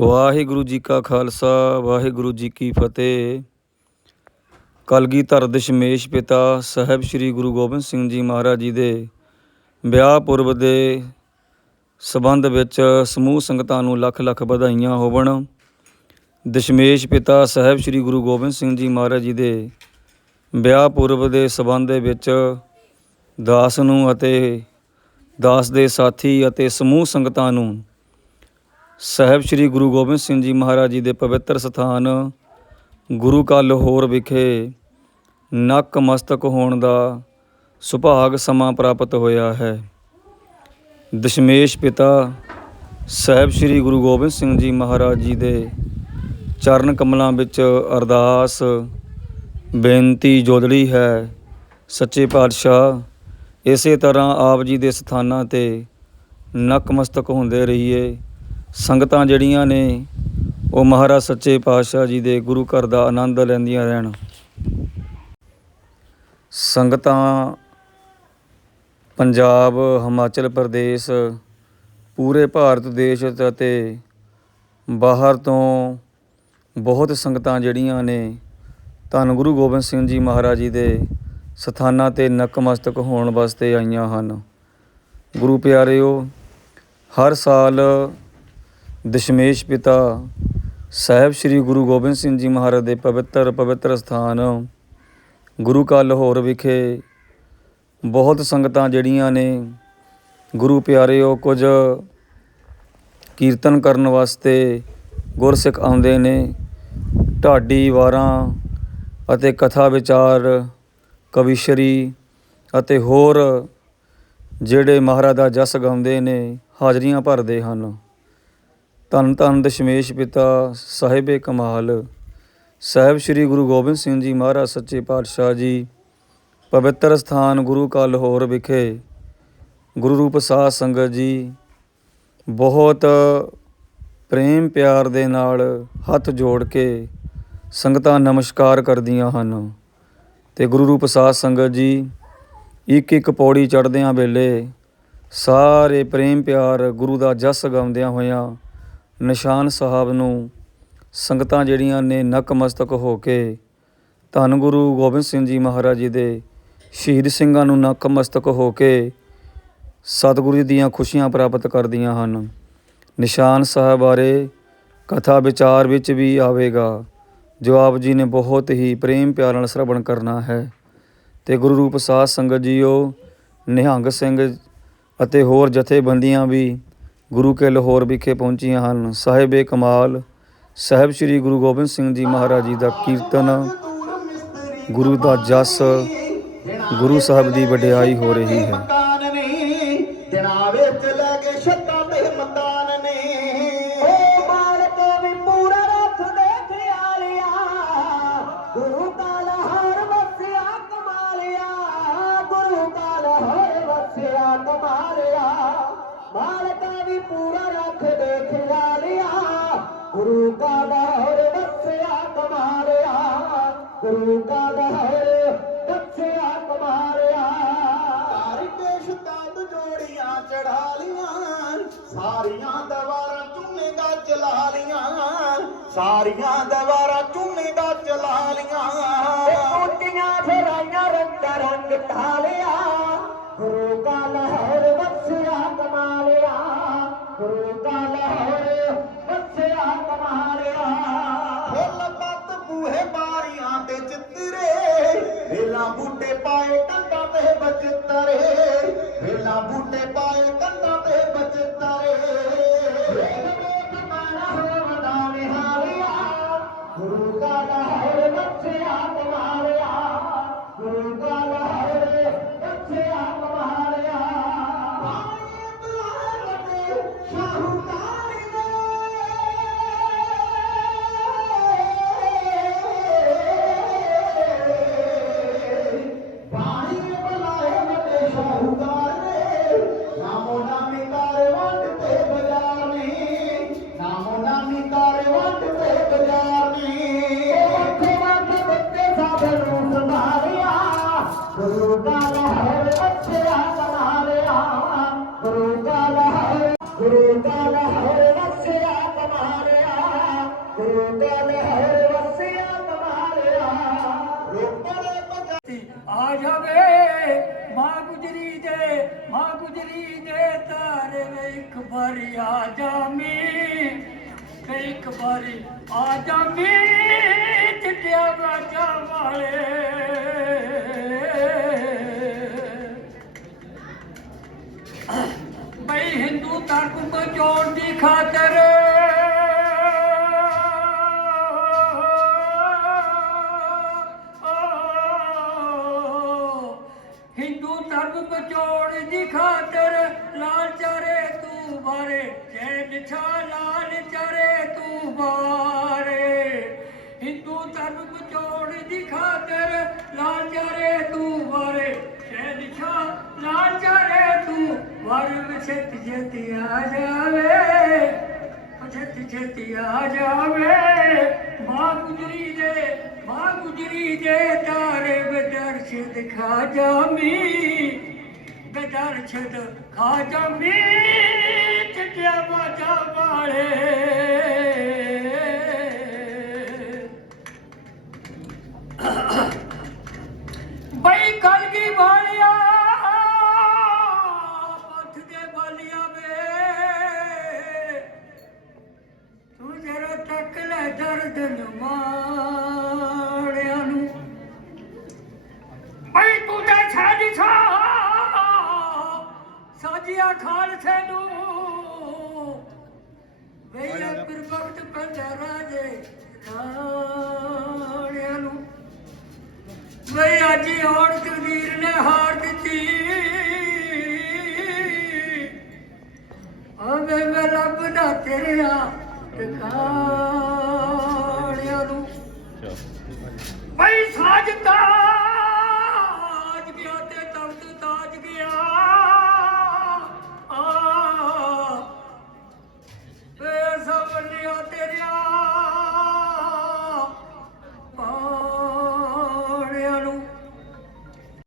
ਵਾਹਿਗੁਰੂ ਜੀ ਕਾ ਖਾਲਸਾ, ਵਾਹਿਗੁਰੂ ਜੀ ਕੀ ਫਤਿਹ। ਕਲਗੀਧਰ ਦਸ਼ਮੇਸ਼ ਪਿਤਾ ਸਾਹਿਬ ਸ੍ਰੀ ਗੁਰੂ ਗੋਬਿੰਦ ਸਿੰਘ ਜੀ ਮਹਾਰਾਜ ਜੀ ਦੇ ਵਿਆਹ ਪੁਰਬ ਦੇ ਸਬੰਧ ਵਿੱਚ ਸਮੂਹ ਸੰਗਤਾਂ ਨੂੰ ਲੱਖ ਲੱਖ ਵਧਾਈਆਂ ਹੋਵਣ। ਦਸ਼ਮੇਸ਼ ਪਿਤਾ ਸਾਹਿਬ ਸ੍ਰੀ ਗੁਰੂ ਗੋਬਿੰਦ ਸਿੰਘ ਜੀ ਮਹਾਰਾਜ ਜੀ ਦੇ ਵਿਆਹ ਪੁਰਬ ਦੇ ਸਬੰਧ ਦੇ ਵਿੱਚ ਦਾਸ ਨੂੰ ਅਤੇ ਦਾਸ ਦੇ ਸਾਥੀ ਅਤੇ ਸਮੂਹ ਸੰਗਤਾਂ ਨੂੰ ਸਾਹਿਬ ਸ੍ਰੀ ਗੁਰੂ ਗੋਬਿੰਦ ਸਿੰਘ ਜੀ ਮਹਾਰਾਜ ਜੀ ਦੇ ਪਵਿੱਤਰ ਸਥਾਨ, ਗੁਰੂ ਕਾ ਲਾਹੌਰ ਵਿਖੇ ਨਕ ਮਸਤਕ ਹੋਣ ਦਾ ਸੁਭਾਗ ਸਮਾਂ ਪ੍ਰਾਪਤ ਹੋਇਆ ਹੈ। ਦਸ਼ਮੇਸ਼ ਪਿਤਾ ਸਾਹਿਬ ਸ੍ਰੀ ਗੁਰੂ ਗੋਬਿੰਦ ਸਿੰਘ ਜੀ ਮਹਾਰਾਜ ਜੀ ਦੇ ਚਰਨ ਕਮਲਾਂ ਵਿੱਚ ਅਰਦਾਸ, ਬੇਨਤੀ ਜੋਦੜੀ ਹੈ, ਸੱਚੇ ਪਾਤਸ਼ਾਹ, ਇਸੇ ਤਰ੍ਹਾਂ ਆਪ ਜੀ ਦੇ ਸਥਾਨਾਂ ਤੇ ਨਕਮਸਤਕ ਹੁੰਦੇ ਰਹੀਏ। ਸੰਗਤਾਂ ਜਿਹੜੀਆਂ ਨੇ, ਉਹ ਮਹਾਰਾਜ ਸੱਚੇ ਪਾਤਸ਼ਾਹ ਜੀ ਦੇ ਗੁਰੂ ਘਰ ਦਾ ਆਨੰਦ ਲੈਂਦੀਆਂ ਰਹਿਣ। ਸੰਗਤਾਂ ਪੰਜਾਬ, ਹਿਮਾਚਲ ਪ੍ਰਦੇਸ਼, ਪੂਰੇ ਭਾਰਤ ਦੇਸ਼ ਅਤੇ ਬਾਹਰ ਤੋਂ ਬਹੁਤ ਸੰਗਤਾਂ ਜਿਹੜੀਆਂ ਨੇ, ਧੰਨ ਗੁਰੂ ਗੋਬਿੰਦ ਸਿੰਘ ਜੀ ਮਹਾਰਾਜ ਜੀ ਦੇ ਸਥਾਨਾਂ ਤੇ ਨਕਮਸਤਕ ਹੋਣ ਵਾਸਤੇ ਆਈਆਂ ਹਨ। ਗੁਰੂ ਪਿਆਰਿਓ, ਹਰ ਸਾਲ ਦਸ਼ਮੇਸ਼ ਪਿਤਾ, ਸਾਹਿਬ ਸ੍ਰੀ ਗੁਰੂ ਗੋਬਿੰਦ ਸਿੰਘ ਜੀ ਮਹਾਰਾਜ ਦੇ ਪਵਿੱਤਰ ਪਵਿੱਤਰ ਸਥਾਨ, ਗੁਰੂ ਕਾ ਲਾਹੌਰ ਵਿਖੇ ਬਹੁਤ ਸੰਗਤਾਂ ਜਿਹੜੀਆਂ ਨੇ, ਗੁਰੂ ਪਿਆਰਿਓ, ਕੁਝ ਕੀਰਤਨ ਕਰਨ ਵਾਸਤੇ ਗੁਰਸਿੱਖ ਆਉਂਦੇ ਨੇ, ਢਾਡੀ ਵਾਰਾਂ ਅਤੇ ਕਥਾ ਵਿਚਾਰ ਕਵੀਸ਼ਰੀ ਅਤੇ ਹੋਰ ਜਿਹੜੇ ਮਹਾਰਾਜ ਦਾ ਜਸ ਗਾਉਂਦੇ ਨੇ, ਹਾਜ਼ਰੀਆਂ ਭਰਦੇ ਹਨ। ਧੰਨ ਧੰਨ ਦਸ਼ਮੇਸ਼ ਪਿਤਾ ਸਾਹਿਬੇ ਕਮਾਲ, ਸਾਹਿਬ ਸ੍ਰੀ ਗੁਰੂ ਗੋਬਿੰਦ ਸਿੰਘ ਜੀ ਮਹਾਰਾਜ ਸੱਚੇ ਪਾਤਸ਼ਾਹ ਜੀ, ਪਵਿੱਤਰ ਸਥਾਨ ਗੁਰੂ ਕਾ ਲਾਹੌਰ ਵਿਖੇ, ਗੁਰੂ ਰੂਪ ਸਾਧ ਸੰਗਤ ਜੀ, ਬਹੁਤ ਪ੍ਰੇਮ ਪਿਆਰ ਦੇ ਨਾਲ ਹੱਥ ਜੋੜ ਕੇ ਸੰਗਤਾਂ ਨਮਸਕਾਰ ਕਰਦੀਆਂ ਹਨ ਤੇ ਗੁਰੂ ਰੂਪ ਸਾਧ ਸੰਗਤ ਜੀ ਇੱਕ ਇੱਕ ਪੌੜੀ ਚੜ੍ਹਦਿਆਂ ਵੇਲੇ ਸਾਰੇ ਪ੍ਰੇਮ ਪਿਆਰ ਗੁਰੂ ਦਾ ਜਸ ਗਾਉਂਦਿਆਂ ਹੋਇਆਂ ਨਿਸ਼ਾਨ ਸਾਹਿਬ ਨੂੰ ਸੰਗਤਾਂ ਜਿਹੜੀਆਂ ਨੇ ਨਕਮਸਤਕ ਹੋ ਕੇ ਧੰਨ ਗੁਰੂ ਗੋਬਿੰਦ ਸਿੰਘ ਜੀ ਮਹਾਰਾਜ ਜੀ ਦੇ ਸ਼ਹੀਦ ਸਿੰਘਾਂ ਨੂੰ ਨਕਮਸਤਕ ਹੋ ਕੇ ਸਤਿਗੁਰੂ ਜੀ ਦੀਆਂ ਖੁਸ਼ੀਆਂ ਪ੍ਰਾਪਤ ਕਰਦੀਆਂ ਹਨ। ਨਿਸ਼ਾਨ ਸਾਹਿਬ ਬਾਰੇ ਕਥਾ ਵਿਚਾਰ ਵਿੱਚ ਵੀ ਆਵੇਗਾ, ਜੋ ਆਪ ਜੀ ਨੇ ਬਹੁਤ ਹੀ ਪ੍ਰੇਮ ਪਿਆਰ ਨਾਲ ਸ਼ਰਵਣ ਕਰਨਾ ਹੈ। ਤੇ ਗੁਰੂ ਰੂਪ ਸਾਧ ਸੰਗਤ ਜੀਓ, ਨਿਹੰਗ ਸਿੰਘ ਅਤੇ ਹੋਰ ਜਥੇਬੰਦੀਆਂ ਵੀ ਗੁਰੂ ਕੇ ਲਾਹੌਰ ਵਿਖੇ ਪਹੁੰਚੀਆਂ ਹਨ। ਸਾਹਿਬੇ ਕਮਾਲ, ਸਾਹਿਬ ਸ੍ਰੀ ਗੁਰੂ ਗੋਬਿੰਦ ਸਿੰਘ ਜੀ ਮਹਾਰਾਜ ਜੀ ਦਾ ਕੀਰਤਨ, ਗੁਰੂ ਦਾ ਜਸ, ਗੁਰੂ ਸਾਹਿਬ ਦੀ ਵਡਿਆਈ ਹੋ ਰਹੀ ਹੈ। ਮਕਾਨ ਚਲਾ ਲੀਆਂ ਸਾਰੀਆਂ ਦਵਾਰਾਂ ਚੁੰਨੇ ਦਾ ਚਲਾ ਲੀਆਂ ਕੋਟੀਆਂ ਫਰਾਈਆਂ ਰੰਗ ਰੰਗ ਢਾਲਿਆ ਗੁਰੂ ਕਾ ਲਹਿਰ ਵਸਿਆ ਕਮਾਲਿਆ ਗੁਰੂ ਕਾ ਲਹਿਰ ਵਸਿਆ ਕਮਾਲਿਆ। ਫੁੱਲ ਪੱਤ ਬੂਹੇ ਬਾਰੀਆਂ ਤੇ ਚਿੱਤਰੇ ਵੇਲਾ ਬੂਟੇ ਪਾਏ ਕੰਧਾਂ ਤੇ ਬਚਤਰੇ ਵੇਲਾ ਬੂਟੇ ਪਾਏ ਗੁਰੂ ਕਾ ਲਹਿਰ ਗੁਰੂ ਕਾ ਲਹਿਰ ਵਸਿਆ ਤਮਾਰਿਆ ਆ ਜਾਵੇ ਮਾਂ ਗੁਜਰੀ ਦੇ ਮਾਂ ਗੁਜਰੀ ਦੇ ਤਾਰੇ ਵੇ ਇੱਕ ਆ ਜਾਮੀ ਵਾਰੀ ਆ ਜਾਮੀ ਚਿੱਟਿਆ ਵਾਜਾ ਵਾਲੇ ਹਿੰਦੂ ਤੱਕ ਬਚਾਉਣ ਦੀ ਖਾਤਰ। ਹਿੰਦੂ ਧਰਮ ਬਚਾਉਣ ਦੀ ਖਾਤਰ, ਲਾਲ ਚਾਰੇ ਤੂੰ ਬਾਰੇ ਜੈ ਛਾ ਲਾਲ ਚਾਰੇ ਤੂੰ ਬਾਰੇ ਹਿੰਦੂ ਧਰਮ ਬਚਾਉਣ ਦੀ ਖਾਤਰ ਲਾਲ ਚਾਰੇ ਤੂੰ ਬਾਰੇ ਜੈ ਨਿਛਾ ਲਾਲ ਚਾਰੇ ਤੂੰ ਵਰ ਛੇਤੀ ਛੇਤੀ ਆ ਜਾਵੇ, ਛੇਤੀ ਛੇਤੀ ਆ ਜਾਵੇ। ਮਾਂ ਗੁਜਰੀ ਦੇ, ਮਾਂ ਗੁਜਰੀ ਦੇ ਤਾਰੇ ਬਦਰਸ਼ ਦਿਖਾ ਜਾਮੀ, ਬਦਰਸ਼ ਦਿਖਾ ਜਾਮੀ, ਚਿੱਟਿਆ ਬਾਜਾ ਵਾਲੇ। ਬਈ ਕਲਗੀ ਵਾਲਿਆ ਦਰਦ ਮਾੜਿਆਂ ਨੂੰ। ਬਈ ਤੂੰ ਤਾਂ ਛੱਡ ਛਾ ਸਾਜਿਆ ਖਾਲਸੇ ਨੂੰ। ਵੇਲੇ ਵਕਤ ਪੈਂਦਾ ਰਾਜੇ ਰਾਣਿਆਂ ਨੂੰ। ਵੇ ਅੱਜ ਹੁਣ ਤਕਦੀਰ ਨੇ ਹਾਰ ਦਿੱਤੀ। ਆਵੇ ਮੈਂ ਲੱਭਦਾ ਤੇਰਿਆ ਟਿਕਾਣਿਆਂ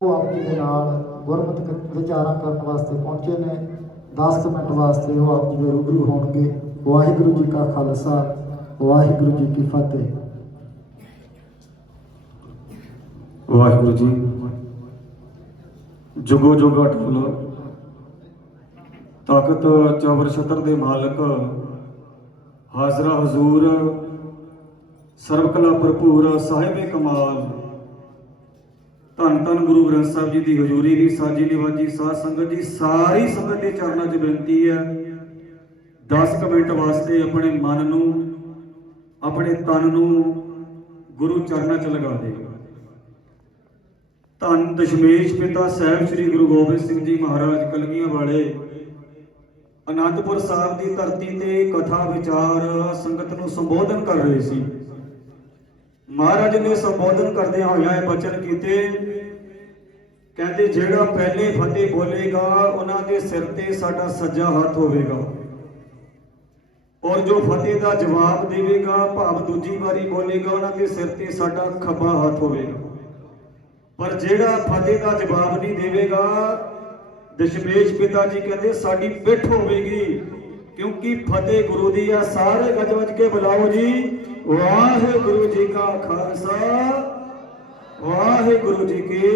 ਉਹ ਆਪ ਦੇ ਨਾਲ ਗੁਰਮਤਿ ਵਿਚਾਰਾਂ ਕਰਨ ਵਾਸਤੇ ਪਹੁੰਚੇ ਨੇ। 10 ਮਿੰਟ ਵਾਸਤੇ ਉਹ ਆਪ ਜੀ ਦੇ ਰੂਬਰੂ ਹੋਣਗੇ। ਵਾਹਿਗੁਰੂ ਜੀ ਕਾ ਖਾਲਸਾ, ਵਾਹਿਗੁਰੂ ਜੀ ਕੀ ਫਤਿਹ। ਵਾਹਿਗੁਰੂ ਜੀ, ਜੁਗੋ ਜੁਗ ਅਟਲ ਤਾਕਤ ਚੌਬਰ ਛਤਰ ਦੇ ਮਾਲਕ, ਹਾਜ਼ਰਾ ਹਜ਼ੂਰ ਸਰਬ ਕਲਾ ਭਰਪੂਰ, ਸਾਹਿਬੇ ਕਮਾਲ। ਧੰਨ ਧੰਨ ਗੁਰੂ ਗ੍ਰੰਥ ਸਾਹਿਬ ਜੀ ਦੀ ਹਜ਼ੂਰੀ ਦੀ ਸਾਜੀ ਨਿਵਾਜੀ ਸਾਧ ਸੰਗਤ ਜੀ, ਸਾਰੀ ਸੰਗਤ ਦੇ ਚਰਨਾਂ 'ਚ ਬੇਨਤੀ ਹੈ 10 ਕੁ ਮਿੰਟ ਵਾਸਤੇ ਆਪਣੇ ਮਨ ਨੂੰ, ਆਪਣੇ ਤਨ ਨੂੰ ਗੁਰੂ ਚਰਨਾਂ 'ਚ ਲਗਾ ਦੇਗਾ ਧੰਨ ਦਸ਼ਮੇਸ਼ ਪਿਤਾ ਸਾਹਿਬ ਸ੍ਰੀ ਗੁਰੂ ਗੋਬਿੰਦ ਸਿੰਘ ਜੀ ਮਹਾਰਾਜ ਕਲਗੀਆਂ ਵਾਲੇ, ਅਨੰਦਪੁਰ ਸਾਹਿਬ ਦੀ ਧਰਤੀ ਤੇ ਕਥਾ ਵਿਚਾਰ ਸੰਗਤ ਨੂੰ ਸੰਬੋਧਨ ਕਰ ਰਹੇ ਸੀ। ਮਹਾਰਾਜ ਨੇ ਸੰਬੋਧਨ ਕਰਦਿਆਂ ਹੋਇਆ ਇਹ ਬਚਨ ਕੀਤੇ, ਕਹਿੰਦੇ, ਜਿਹੜਾ ਪਹਿਲੇ ਫਤਿਹ ਬੋਲੇਗਾ, ਉਹਨਾਂ ਦੇ ਸਿਰ ਤੇ ਸਾਡਾ ਸੱਜਾ ਹੱਥ ਹੋਵੇਗਾ। ਔਰ ਜੋ ਫਤਿਹ ਦਾ ਜਵਾਬ ਦੇਵੇਗਾ, ਭਾਵ ਦੂਜੀ ਵਾਰੀ ਬੋਲੇਗਾ, ਉਹਨਾਂ ਦੇ ਸਿਰ ਤੇ ਸਾਡਾ ਖੱਬਾ ਹੱਥ ਹੋਵੇਗਾ। ਪਰ ਜਿਹੜਾ ਫਤਿਹ ਦਾ ਜਵਾਬ ਨਹੀਂ ਦੇਵੇਗਾ, ਦਸ਼ਮੇਸ਼ ਪਿਤਾ ਜੀ ਕਹਿੰਦੇ, ਸਾਡੀ ਪਿੱਠ ਹੋਵੇਗੀ, ਕਿਉਂਕਿ ਫਤਿਹ ਗੁਰੂ ਦੀ ਆ, ਸਾਰੇ ਗੱਜ ਵੱਜ ਕੇ ਬੁਲਾਓ ਜੀ। ਵਾਹਿਗੁਰੂ ਜੀ ਕਾ ਖਾਲਸਾ, ਵਾਹਿਗੁਰੂ ਜੀ ਕੀ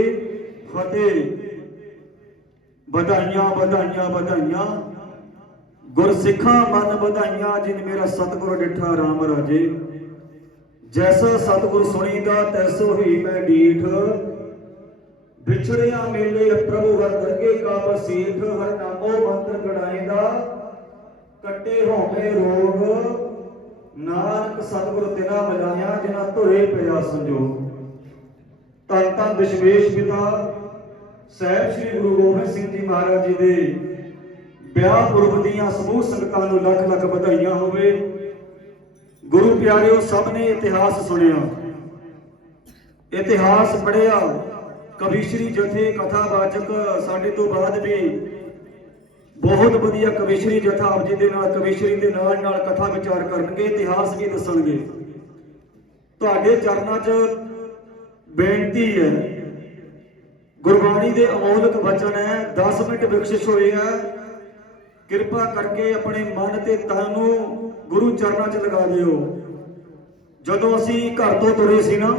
ਫਤਿਹ। ਵਧਾਈਆਂ ਵਧਾਈਆਂ ਵਧਾਈਆਂ। ਗੁਰਸਿੱਖਾਂ ਮਨ ਵਧਾਈਆਂ, ਜਿਨ ਮੇਰਾ ਸਤਿਗੁਰ ਡਿਠਾ ਰਾਮ ਰਾਜੇ। ਜੈਸਾ ਸਤਿਗੁਰ ਸੁਣੀਦਾ, ਤੈਸੋ ਹੀ ਮੈਂ ਡੀਠ। ਵਿਛੜਿਆ ਮੇਲੇ, ਪ੍ਰਭੂ ਹਰ ਦਰਗੇ ਕਾ ਬਸੀਠ ਹਰ ਨਾਮੋ ਮੰਤਰ ਗੜਾਇਦਾ ਕੱਟੇ ਹੋਵੇ ਰੋਗ। ਨਾਨਕ ਸਤਿਗੁਰ ਤਿਨਾ ਮਿਲਾਇਆ ਜਿਨਾ ਧੁਰੇ ਪਿਆ ਸੰਜੋਗ। ਧੰਨ ਧੰਨ ਦਸ਼ਮੇਸ਼ ਪਿਤਾ, ਸਾਹਿਬ ਸ੍ਰੀ ਗੁਰੂ ਗੋਬਿੰਦ ਸਿੰਘ ਜੀ ਮਹਾਰਾਜ ਜੀ ਦੇ ਵਿਆਹ ਪੁਰਬ ਦੀਆਂ ਸਮੂਹ ਸੰਗਤਾਂ ਨੂੰ ਲੱਖ ਲੱਖ ਵਧਾਈਆਂ ਹੋਵੇ। ਗੁਰੂ ਪਿਆਰਿਓ, ਸਭ ਨੇ ਇਤਿਹਾਸ ਸੁਣਿਆ। ਇਤਿਹਾਸ ਪੜਿਆ ਕਵੀਸ਼ਰੀ ਜਥੇ ਕਥਾਵਾਚਕ ਸਾਡੇ ਤੋਂ ਬਾਅਦ ਵੀ ਬਹੁਤ ਵਧੀਆ ਕਵੀਸ਼ਰੀ ਜਥਾ ਆਪ ਜੀ ਦੇ ਨਾਲ, ਕਵੀਸ਼ਰੀ ਦੇ ਨਾਲ ਨਾਲ ਕਥਾ ਵਿਚਾਰ ਕਰਨਗੇ, ਇਤਿਹਾਸ ਵੀ ਦੱਸਣਗੇ। ਤੁਹਾਡੇ ਚਰਨਾਂ 'ਚ ਬੇਨਤੀ ਹੈ, ਗੁਰਬਾਣੀ ਦੇ ਅਮੋਲਕ ਵਚਨ ਹੈ 10 ਮਿੰਟ ਬਖਸ਼ਿਸ਼ ਹੋਏ ਹੈ। ਕਿਰਪਾ ਕਰਕੇ ਆਪਣੇ ਮਨ ਤੇ ਤਨ ਨੂੰ ਗੁਰੂ ਚਰਨਾਂ 'ਚ ਲਗਾ ਦਿਓ। ਜਦੋਂ ਅਸੀਂ ਘਰ ਤੋਂ ਤੁਰੇ ਸੀ ਨਾ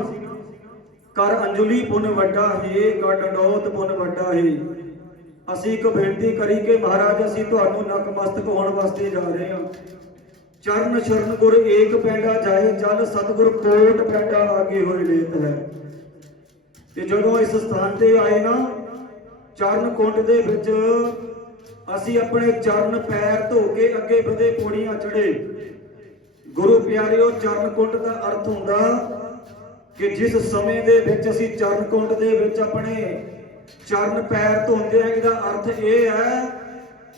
ਕਰ ਅੰਜਲੀ ਪੁੰਨ ਵੱਡਾ ਹੈ ਕਰ ਡੰਡੋਤ ਪੁੰਨ ਵੱਡਾ ਹੈ। ਅਸੀਂ ਇੱਕ ਬੇਨਤੀ ਕਰੀ ਕਿ ਮਹਾਰਾਜ, ਅਸੀਂ ਤੁਹਾਨੂੰ ਨਕਮਸਤਕ ਹੋਣ ਵਾਸਤੇ ਜਾ ਰਹੇ ਹਾਂ। ਚਰਨ ਸ਼ਰਨ ਗੁਰ ਏਕ ਪੈਂਡਾ ਜਾਏ, ਜਲ ਸਤਿਗੁਰ ਕੋਟ ਪੈਂਡਾ ਆਗੇ ਹੋਏ ਲੇਤ ਹੈ। ਤੇ ਜਦੋਂ ਇਸ ਸਥਾਨ ਤੇ ਆਏ ਨਾ, ਚਰਨ ਕੁੰਡ ਦੇ ਵਿੱਚ ਅਸੀਂ ਆਪਣੇ ਚਰਨ ਪੈਰ ਧੋ ਕੇ ਅੱਗੇ ਵਧੇ ਪੌੜੀਆਂ ਚੜੇ ਗੁਰੂ ਪਿਆਰਿਓ, ਚਰਨ ਕੁੰਡ ਦਾ ਅਰਥ ਹੁੰਦਾ ਕਿ ਜਿਸ ਸਮੇਂ ਦੇ ਵਿੱਚ ਅਸੀਂ ਚਰਨ ਕੁੰਡ ਦੇ ਵਿੱਚ ਆਪਣੇ ਚਰਨ ਪੈਰ ਧੋਂਦੇ ਆ ਇਹਦਾ ਅਰਥ ਇਹ ਹੈ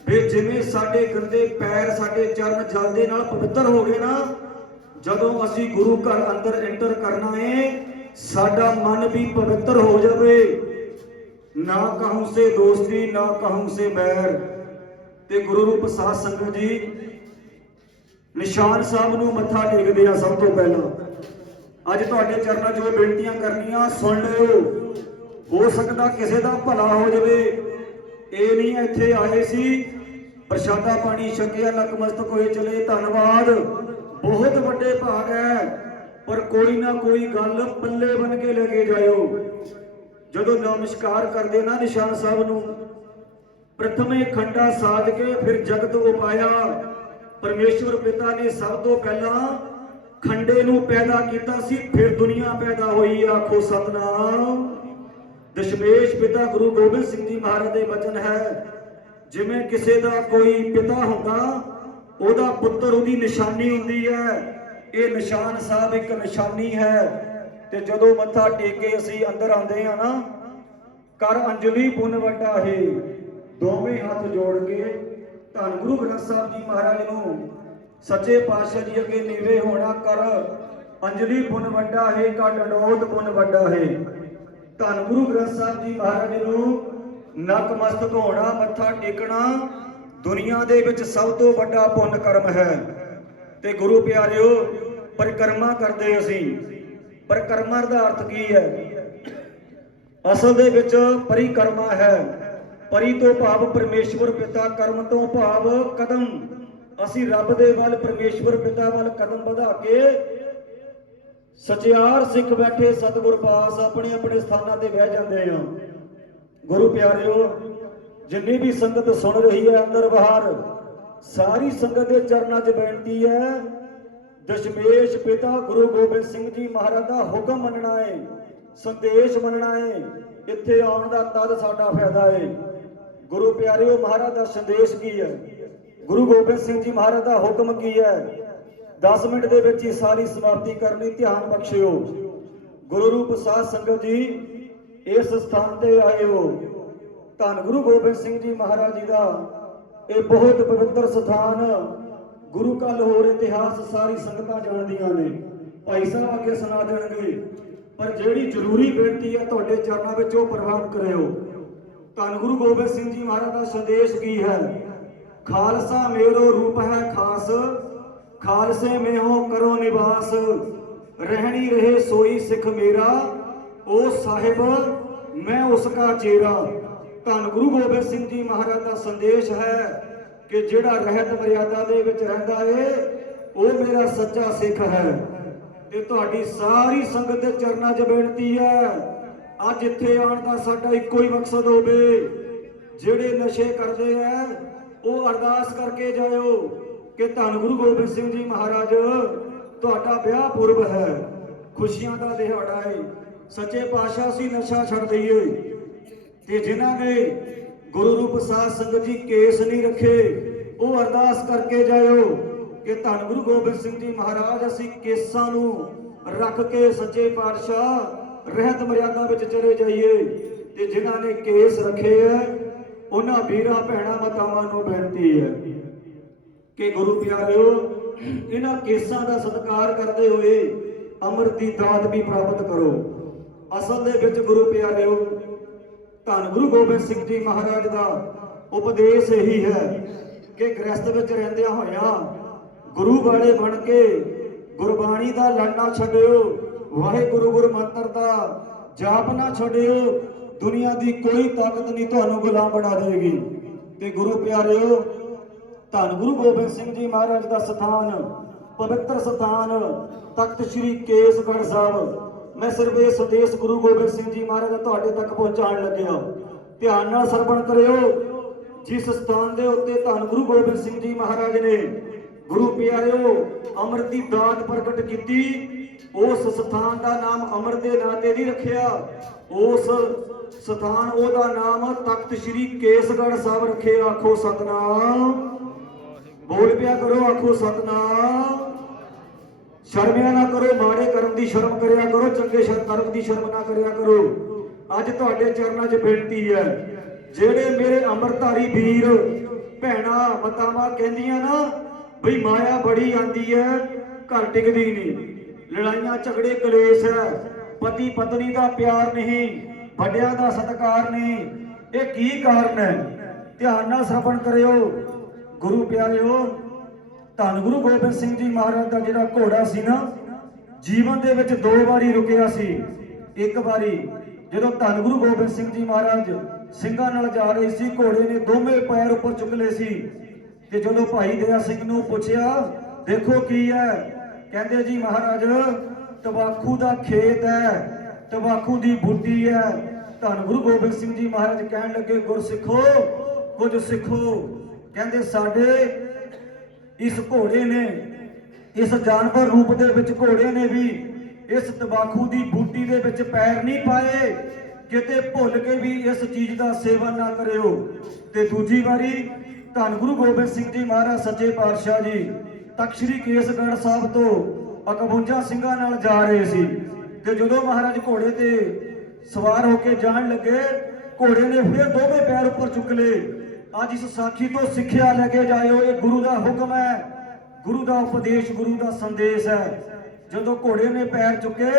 ਵੀ ਜਿਵੇਂ ਸਾਡੇ ਗੰਦੇ ਪੈਰ, ਸਾਡੇ ਚਰਨ ਜਲ ਦੇ ਨਾਲ ਪਵਿੱਤਰ ਹੋ ਗਏ ਨਾ, ਜਦੋਂ ਅਸੀਂ ਗੁਰੂ ਘਰ ਅੰਦਰ ਐਂਟਰ ਕਰਨਾ ਏ, ਸਾਡਾ ਮਨ ਵੀ ਪਵਿੱਤਰ ਹੋ ਜਾਵੇ। ਨਾ ਕਹੂੰ ਸੇ ਦੋਸਤੀ, ਨਾ ਕਹੂੰ ਸੇ ਬੈਰ ਤੇ ਗੁਰੂ ਰੂਪ ਸਾਧ ਸੰਗਤ ਜੀ, ਨਿਸ਼ਾਨ ਸਾਹਿਬ ਨੂੰ ਮੱਥਾ ਟੇਕਦੇ ਆ ਸਭ ਤੋਂ ਪਹਿਲਾਂ। ਅੱਜ ਤੁਹਾਡੇ ਚਰਨਾਂ 'ਚ ਉਹ ਬੇਨਤੀਆਂ ਕਰਨੀਆਂ, ਸੁਣ ਲਿਓ। ਹੋ ਸਕਦਾ ਕਿਸੇ ਦਾ ਭਲਾ ਹੋ ਜਾਵੇ। ਇਹ ਨਹੀਂ ਇੱਥੇ ਆਏ ਸੀ। ਪ੍ਰਸ਼ਾਦਾ ਪਾਣੀ ਛਕਿਆ ਨਕਮਸਤਕ ਹੋਏ ਚਲੇ। ਧੰਨਵਾਦ। ਬਹੁਤ ਵੱਡੇ ਭਾਗ ਹੈ। ਪਰ ਕੋਈ ਨਾ ਕੋਈ ਗੱਲ ਪੱਲੇ ਬਨ ਕੇ ਲੈ ਕੇ ਜਾਇਓ। ਜਦੋਂ ਨਮਸਕਾਰ ਕਰਦੇ ਨਾ ਨਿਸ਼ਾਨ ਸਾਹਿਬ ਨੂੰ, ਪ੍ਰਥਮੇ ਖੰਡਾ ਸਾਜ ਕੇ ਫਿਰ ਜਗਤ ਉਪਾਇਆ ਪਰਮੇਸ਼ਵਰ ਪਿਤਾ ਨੇ ਸਭ ਤੋਂ ਪਹਿਲਾਂ ਖੰਡੇ ਨੂੰ ਪੈਦਾ ਕੀਤਾ ਸੀ, ਫਿਰ ਦੁਨੀਆ ਪੈਦਾ ਹੋਈ। ਆਖੋ ਸਤਨਾਮ। ਦਸ਼ਮੇਸ਼ ਪਿਤਾ ਗੁਰੂ ਗੋਬਿੰਦ ਸਿੰਘ ਜੀ ਮਹਾਰਾਜ ਦੇ ਵਚਨ ਹੈ, ਜਿਵੇਂ ਕਿਸੇ ਦਾ ਕੋਈ ਪਿਤਾ ਹੁੰਦਾ, ਉਹਦਾ ਪੁੱਤਰ ਉਹਦੀ ਨਿਸ਼ਾਨੀ ਹੁੰਦੀ ਹੈ। ਇਹ ਨਿਸ਼ਾਨ ਸਾਹਿਬ ਇੱਕ ਨਿਸ਼ਾਨੀ ਹੈ ਤੇ ਜਦੋਂ ਮੱਥਾ ਟੇਕ ਕੇ ਅਸੀਂ ਅੰਦਰ ਆਉਂਦੇ ਆ ਨਾ ਕਰ ਅੰਜਲੀ ਪੁੰਨ ਵਟਾ ਹੈ, ਦੋਵੇਂ ਹੱਥ ਜੋੜ ਕੇ ਧੰਨ ਗੁਰੂ ਗ੍ਰੰਥ ਸਾਹਿਬ ਜੀ ਮਹਾਰਾਜ ਨੂੰ ਸੱਚੇ ਪਾਤਸ਼ਾਹ ਜੀ ਅੱਗੇ ਨੀਵੇਂ ਹੋਣਾ ਕਰ, ਅੰਜਲੀ ਪੁੰਨ ਵੱਡਾ ਹੈ ਕਾ ਡੰਡੋਤ ਪੁੰਨ ਵੱਡਾ ਹੈ। ਧੰਨ ਗੁਰੂ ਗ੍ਰੰਥ ਸਾਹਿਬ ਜੀ ਮਹਾਰਾਜ ਨੂੰ ਨਕਮਸਤਕ ਹੋਣਾ, ਮੱਥਾ ਟੇਕਣਾ ਦੁਨੀਆ ਦੇ ਵਿੱਚ ਸਭ ਤੋਂ ਵੱਡਾ ਪੁੰਨ ਕਰਮ ਹੈ। ਤੇ ਗੁਰੂ ਪਿਆਰਿਓ, ਪਰਿਕਰਮਾ ਕਰਦੇ ਅਸੀਂ। ਪਰਿਕਰਮਾ ਦਾ ਅਰਥ ਕੀ ਹੈ? ਅਸਲ ਦੇ ਵਿੱਚ ਪਰਿਕਰਮਾ ਹੈ। ਪਰੀ ਤੋਂ ਭਾਵ ਪਰਮੇਸ਼ਵਰ ਪਿਤਾ, ਕਰਮ ਤੋਂ ਭਾਵ ਕਦਮ। ਅਸੀਂ ਰੱਬ ਦੇ ਵੱਲ, ਪਰਮੇਸ਼ਵਰ ਪਿਤਾ ਵੱਲ ਕਦਮ ਵਧਾ ਕੇ ਸਚਿਆਰ ਸਿੱਖ ਬੈਠੇ ਸਤਿਗੁਰ ਪਾਸ ਆਪਣੇ ਆਪਣੇ ਸਥਾਨਾਂ ਤੇ ਬਹਿ ਜਾਂਦੇ ਆ। ਗੁਰੂ ਪਿਆਰਿਓ, ਜਿੰਨੀ ਵੀ ਸੰਗਤ ਸੁਣ ਰਹੀ ਹੈ ਅੰਦਰ ਬਾਹਰ, ਸਾਰੀ ਸੰਗਤ ਦੇ ਚਰਨਾਂ 'ਚ ਬੇਨਤੀ ਹੈ, ਦਸ਼ਮੇਸ਼ ਪਿਤਾ ਗੁਰੂ ਗੋਬਿੰਦ ਸਿੰਘ ਜੀ ਮਹਾਰਾਜ ਦਾ ਹੁਕਮ ਮੰਨਣਾ ਹੈ ਸੰਦੇਸ਼ ਮੰਨਣਾ ਹੈ ਇੱਥੇ ਆਉਣ ਦਾ ਤਦ ਸਾਡਾ ਫਾਇਦਾ ਹੈ ਗੁਰੂ ਪਿਆਰਿਓ, ਮਹਾਰਾਜ ਦਾ ਸੰਦੇਸ਼ ਕੀ ਹੈ? ਗੁਰੂ ਗੋਬਿੰਦ ਸਿੰਘ ਜੀ ਮਹਾਰਾਜ ਦਾ ਹੁਕਮ ਕੀ ਹੈ? 10 ਮਿੰਟ ਦੇ ਵਿੱਚ ਹੀ ਸਾਰੀ ਸਮਾਪਤੀ ਕਰਨੀ ਧਿਆਨ ਬਖਸ਼ਿਓ। ਗੁਰੂ ਰੂਪ ਸਾਧ ਸੰਗਤ ਜੀ, ਇਸ ਸਥਾਨ ਤੇ ਆਏ ਹੋ। ਧੰਨ ਗੁਰੂ ਗੋਬਿੰਦ ਸਿੰਘ ਜੀ ਮਹਾਰਾਜ ਜੀ ਦਾ ਇਹ ਬਹੁਤ ਪਵਿੱਤਰ ਸਥਾਨ, ਗੁਰੂ ਕਲ ਹੋਰ ਇਤਿਹਾਸ ਸਾਰੀ ਸੰਗਤਾਂ ਜਾਣਦੀਆਂ ਨੇ। ਭਾਈ ਸਾਹਿਬ ਅੱਗੇ ਸੁਣਾ ਦੇਣਗੇ, ਪਰ ਜਿਹੜੀ ਜ਼ਰੂਰੀ ਬੇਨਤੀ ਹੈ ਤੁਹਾਡੇ ਚਰਨਾਂ ਵਿੱਚ ਉਹ ਪ੍ਰਵਾਨ ਕਰਿਓ। ਧੰਨ ਗੁਰੂ ਗੋਬਿੰਦ ਸਿੰਘ ਜੀ ਮਹਾਰਾਜ ਦਾ ਸੰਦੇਸ਼ ਕੀ ਹੈ? ਖਾਲਸਾ ਮੇਰੋ ਰੂਪ ਹੈ ਖਾਸ ਖਾਲਸੇ ਮੇ ਹੋ ਕਰੋ ਨਿਵਾਸ, ਰਹਿਣੀ ਰਹੇ ਸੋਈ ਸਿੱਖ ਮੇਰਾ ਉਹ ਸਾਹਿਬ, ਮੈਂ ਉਸ ਕਾ ਚੇਰਾ। ਧੰਨ ਗੁਰੂ ਗੋਬਿੰਦ ਸਿੰਘ ਜੀ ਮਹਾਰਾਜ ਦਾ ਸੰਦੇਸ਼ ਹੈ ਕਿ ਜਿਹੜਾ ਰਹਿਤ ਮਰਿਆਦਾ ਦੇ ਵਿੱਚ ਰਹਿੰਦਾ ਏ, ਉਹ ਮੇਰਾ ਸੱਚਾ ਸਿੱਖ ਹੈ। ਤੇ ਤੁਹਾਡੀ ਸਾਰੀ ਸੰਗਤ ਦੇ ਚਰਨਾਂ 'ਚ ਬੇਨਤੀ ਹੈ, ਅੱਜ ਇੱਥੇ ਆਉਣ ਦਾ ਸਾਡਾ ਇੱਕੋ ਹੀ ਮਕਸਦ ਹੋਵੇ। ਜਿਹੜੇ ਨਸ਼ੇ ਕਰਦੇ ਐ ਉਹ ਅਰਦਾਸ ਕਰਕੇ ਜਾਇਓ। ਕਿ ਧੰਨ ਗੁਰੂ ਗੋਬਿੰਦ ਸਿੰਘ ਜੀ ਮਹਾਰਾਜ, ਤੁਹਾਡਾ ਵਿਆਹ ਪੁਰਬ ਹੈ। ਖੁਸ਼ੀਆਂ ਦਾ ਦਿਹਾੜਾ ਹੈ ਸੱਚੇ ਪਾਤਸ਼ਾਹ ਅਸੀਂ ਨਸ਼ਾ ਛੱਡ ਦਈਏ। ਤੇ ਜਿਨ੍ਹਾਂ ਨੇ ਗੁਰੂ ਰੂਪ ਸਾਧ ਸੰਗਤ ਜੀ ਕੇਸ ਨਹੀਂ ਰੱਖੇ, ਉਹ ਅਰਦਾਸ ਕਰਕੇ ਜਾਇਓ ਕਿ ਧੰਨ ਗੁਰੂ ਗੋਬਿੰਦ ਸਿੰਘ ਜੀ ਮਹਾਰਾਜ, ਅਸੀਂ ਕੇਸਾਂ ਨੂੰ ਰੱਖ ਕੇ ਸੱਚੇ ਪਾਤਸ਼ਾਹ ਰਹਿਤ ਮਰਿਆਦਾ ਵਿੱਚ ਚਲੇ ਜਾਈਏ। ਤੇ ਜਿਨ੍ਹਾਂ ਨੇ ਕੇਸ ਰੱਖੇ ਐ ਉਹਨਾਂ ਵੀਰਾਂ, ਭੈਣਾਂ, ਮਾਤਾਵਾਂ ਨੂੰ ਬੇਨਤੀ ਹੈ। ਕਿ ਗੁਰੂ ਪਿਆਰਿਓ, ਇਹਨਾਂ ਕੇਸਾਂ ਦਾ ਸਤਿਕਾਰ ਕਰਦੇ ਹੋਏ ਅੰਮ੍ਰਿਤ ਦੀ ਦਾਤ ਵੀ ਪ੍ਰਾਪਤ ਕਰੋ। ਅਸਲ ਦੇ ਵਿੱਚ ਗੁਰੂ ਪਿਆਰਿਓ, ਧੰਨ ਗੁਰੂ ਗੋਬਿੰਦ ਸਿੰਘ ਜੀ ਮਹਾਰਾਜ ਦਾ ਉਪਦੇਸ਼ ਇਹੀ ਹੈ ਕਿ ਗ੍ਰਸਥ ਵਿੱਚ ਰਹਿੰਦਿਆਂ ਹੋਇਆਂ ਗੁਰੂ ਵਾਲੇ ਬਣ ਕੇ ਗੁਰਬਾਣੀ ਦਾ ਲੜਨਾ ਛੱਡਿਓ, ਵਾਹਿਗੁਰੂ ਗੁਰ ਮੰਤਰ ਦਾ ਜਾਪ ਨਾ ਛੱਡਿਓ, ਦੁਨੀਆ ਦੀ ਕੋਈ ਤਾਕਤ ਨਹੀਂ ਤੁਹਾਨੂੰ ਗੁਲਾਮ ਬਣਾ ਦੇਗੀ ਤੇ ਗੁਰੂ ਪਿਆਰਿਓ ਧੰਨ ਗੁਰੂ ਗੋਬਿੰਦ ਸਿੰਘ ਜੀ ਮਹਾਰਾਜ ਦਾ ਸਥਾਨ, ਪਵਿੱਤਰ ਸਥਾਨ, ਤਖਤ ਸ੍ਰੀ ਕੇਸਗੜ੍ਹ ਸਾਹਿਬ। ਮੈਂ ਸਿਰਫ ਇਹ ਗੁਰੂ ਗੋਬਿੰਦ ਸਿੰਘ ਜੀ ਮਹਾਰਾਜ ਤੁਹਾਡੇ ਤੱਕ ਪਹੁੰਚਾਉਣ ਲੱਗਿਆ ਧਿਆਨ ਨਾਲ ਸਰਵਣ ਕਰਿਓ। ਜਿਸ ਸਥਾਨ ਦੇ ਉੱਤੇ ਧੰਨ ਗੁਰੂ ਗੋਬਿੰਦ ਸਿੰਘ ਜੀ ਮਹਾਰਾਜ ਨੇ ਗੁਰੂ ਪਿਆਰਿਓ ਅੰਮ੍ਰਿਤ ਦੀ ਦਾਤ ਪ੍ਰਗਟ ਕੀਤੀ, ਉਸ ਸਥਾਨ ਦਾ ਨਾਮ ਅੰਮ੍ਰਿਤ ਦੇ ਨਾਂ ਤੇ ਨਹੀਂ ਰੱਖਿਆ। ਉਸ ਸਥਾਨ ਉਹਦਾ ਨਾਮ ਤਖਤ ਸ੍ਰੀ ਕੇਸਗੜ੍ਹ ਸਾਹਿਬ ਰੱਖੇ। ਆਖੋ ਸਤਨਾਮ। ਬੋਲ ਪਿਆ ਕਰੋ ਆਖੋ ਸਤਨਾਮ। ਸ਼ਰਮਿਆ ਨਾ ਕਰੋ, ਮਾੜੇ ਕਰਮ ਦੀ ਸ਼ਰਮ ਕਰਿਆ ਕਰੋ, ਚੰਗੇ ਕਰਮ ਦੀ ਸ਼ਰਮ ਨਾ ਕਰਿਆ ਕਰੋ। ਅੱਜ ਤੁਹਾਡੇ ਚਰਨਾਂ 'ਚ ਬੇਨਤੀ ਹੈ, ਜਿਹੜੇ ਮੇਰੇ ਅੰਮ੍ਰਿਤਧਾਰੀ ਵੀਰ, ਭੈਣਾ, ਮਤਾਵਾਂ ਕਹਿੰਦੀਆਂ ਨਾ, ਬਈ ਮਾਇਆ ਬੜੀ ਆਂਦੀ ਹੈ, ਘਰ ਟਿਕਦੀ ਨਹੀਂ। ਲੜਾਈਆਂ, ਝਗੜੇ, ਕਲੇਸ਼ ਹੈ, ਪਤੀ ਪਤਨੀ ਦਾ ਪਿਆਰ ਨਹੀਂ, ਵੱਡਿਆਂ ਦਾ ਸਤਿਕਾਰ ਨਹੀਂ। ਇਹ ਕੀ ਕਾਰਨ ਹੈ? ਧਿਆਨ ਨਾਲ ਸ਼ਰਵਣ ਕਰਿਓ। ਗੁਰੂ ਪਿਆਰਿਓ, ਧੰਨ ਗੁਰੂ ਗੋਬਿੰਦ ਸਿੰਘ ਜੀ ਮਹਾਰਾਜ ਦਾ ਜਿਹੜਾ ਘੋੜਾ ਸੀ ਨਾ, ਜੀਵਨ ਦੇ ਵਿੱਚ ਦੋ ਵਾਰੀ ਰੁਕਿਆ ਸੀ। ਇੱਕ ਵਾਰੀ ਜਦੋਂ ਧੰਨ ਗੁਰੂ ਗੋਬਿੰਦ ਸਿੰਘ ਜੀ ਮਹਾਰਾਜ ਸਿੰਘਾਂ ਨਾਲ ਜਾ ਰਹੇ ਸੀ, ਘੋੜੇ ਨੇ ਦੋਵੇਂ ਪੈਰ ਉੱਪਰ ਚੁੱਕ ਲਏ ਸੀ। ਤੇ ਜਦੋਂ ਭਾਈ ਦਇਆ ਸਿੰਘ ਨੂੰ ਪੁੱਛਿਆ, ਦੇਖੋ ਕੀ ਹੈ? ਕਹਿੰਦੇ, ਜੀ ਮਹਾਰਾਜ ਤਬਾਖੂ ਦਾ ਖੇਤ ਹੈ ਤਬਾਖੂ ਦੀ ਬੂਟੀ ਹੈ। ਧੰਨ ਗੁਰੂ ਗੋਬਿੰਦ ਸਿੰਘ ਜੀ ਮਹਾਰਾਜ ਕਹਿਣ ਲੱਗੇ, ਗੁਰਸਿੱਖੋ, ਕੁਝ ਸਿੱਖੋ। ਕਹਿੰਦੇ ਸਾਡੇ ਇਸ ਘੋੜੇ ਨੇ, ਇਸ ਜਾਨਵਰ ਰੂਪ ਦੇ ਵਿੱਚ ਘੋੜੇ ਨੇ ਵੀ ਇਸ ਤਬਾਖੂ ਦੀ ਬੂਟੀ ਦੇ ਵਿੱਚ ਪੈਰ ਨਹੀਂ ਪਾਏ, ਕਿਤੇ ਭੁੱਲ ਕੇ ਵੀ ਇਸ ਚੀਜ਼ ਦਾ ਸੇਵਨ ਨਾ ਕਰਿਓ। ਤੇ ਦੂਜੀ ਵਾਰੀ ਧੰਨ ਗੁਰੂ ਗੋਬਿੰਦ ਸਿੰਘ ਜੀ ਮਹਾਰਾਜ, ਸੱਚੇ ਪਾਤਸ਼ਾਹ ਜੀ, ਤਖਤ ਕੇਸਗੜ੍ਹ ਸਾਹਿਬ ਤੋਂ 51 ਸਿੰਘਾਂ ਨਾਲ ਜਾ ਰਹੇ ਸੀ। ਤੇ ਜਦੋਂ ਮਹਾਰਾਜ ਘੋੜੇ ਤੇ ਸਵਾਰ ਹੋ ਕੇ ਜਾਣ ਲੱਗੇ, ਘੋੜੇ ਨੇ ਫਿਰ ਦੋਵੇਂ ਪੈਰ ਉੱਪਰ ਚੁੱਕ ਲਏ। ਅੱਜ ਇਸ ਸਾਖੀ ਤੋਂ ਸਿੱਖਿਆ ਲੈ ਕੇ ਜਾਇਓ, ਇਹ ਗੁਰੂ ਦਾ ਹੁਕਮ ਹੈ। ਗੁਰੂ ਦਾ ਉਪਦੇਸ਼, ਗੁਰੂ ਦਾ ਸੰਦੇਸ਼ ਹੈ। ਜਦੋਂ ਘੋੜੇ ਨੇ ਪੈਰ ਚੁੱਕੇ